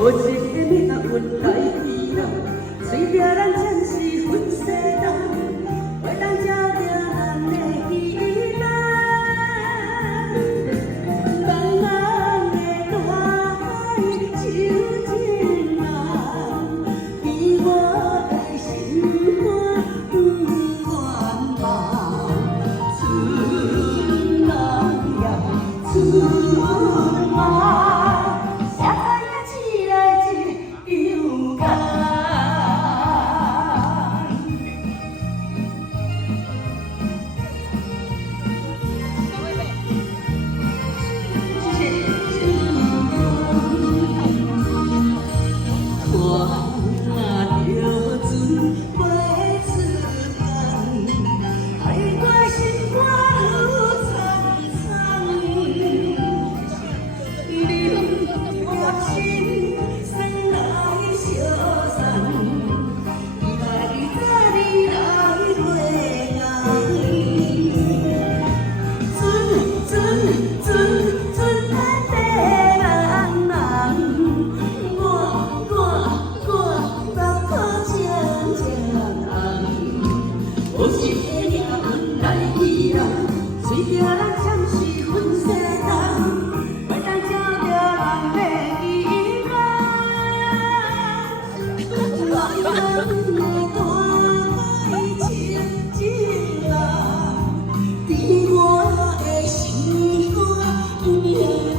无一个命运来欺骗，随着咱暂时分世道，为咱照着咱的期待。茫茫的大海，手真难，比我的心肝不愿忘。春梦呀，春梦。 有一个命运来欺骗，随着咱暂时分世道，为咱照着咱的期待。茫茫的大海，情真难，比我的心肝不愿忘。